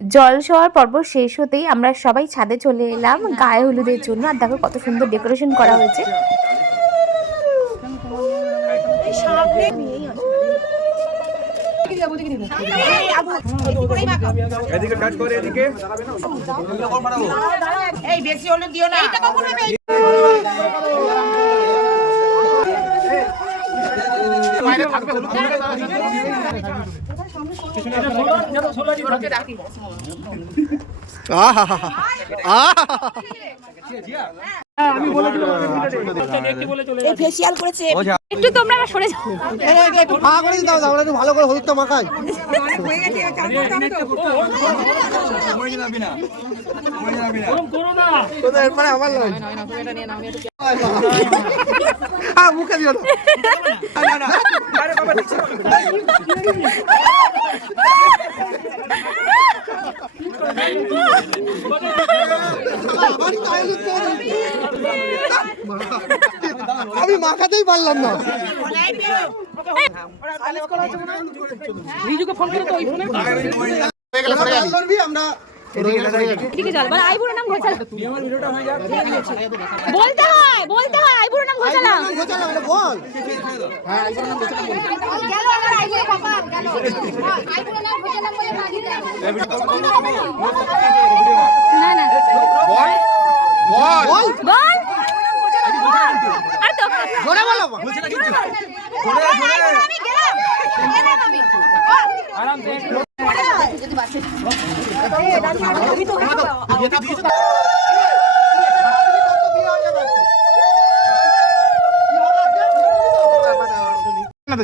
জল শোয়ার পর্ব শেষ হতেই আমরা সবাই ছাদে চলে এলাম গায়ে হলুদের জন্য। আর দেখো কত সুন্দর ডেকোরেশন করা হয়েছে। ফেসিয়াল করেছে একটু তোমরা সরে যাও, একটু ফাঁকা করে দাও, আমরা একটু ভালো করে হলুদটা মাখাই। এরপরে আমার মুখে দিও না। আমি মাখাতেই পারলাম না। আমরা বলতে হয় আইবুড়ো নাম ঘোষালা বল।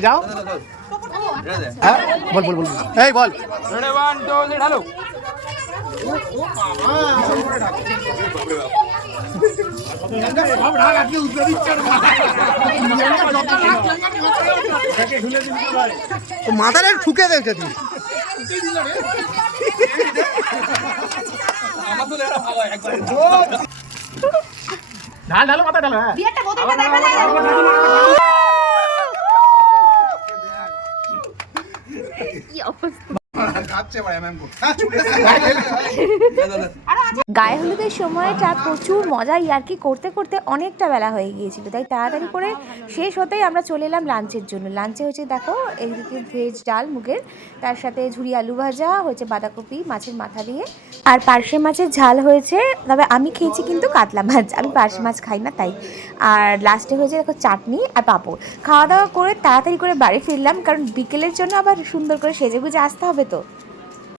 যাও বল বল বল এই বল। মাথাটা ঠুকে দেখছে তুই। ঢাল ঢালো মাথা ঢালো। গায়ে হলুদের সময়টা প্রচুর মজা ইয়ার্কি করতে করতে অনেকটা বেলা হয়ে গিয়েছিল, তাই তাড়াতাড়ি করে শেষ হতেই আমরা চলে এলাম লাঞ্চের জন্য। লাঞ্চে হচ্ছে দেখো এইদিকে ভেজ ডাল মুগের, তার সাথে ঝুরি আলু ভাজা হয়েছে, বাঁধাকপি মাছের মাথা দিয়ে, আর পার্শে মাছের ঝাল হয়েছে। তবে আমি খেয়েছি কিন্তু কাতলা মাছ, আমি পার্শে মাছ খাই না তাই। আর লাস্টে হয়েছে দেখো চাটনি আর পাঁপড়। খাওয়া দাওয়া করে তাড়াতাড়ি করে বাড়ি ফিরলাম, কারণ বিকেলের জন্য আবার সুন্দর করে সেজে গুজে আসতে হবে তো।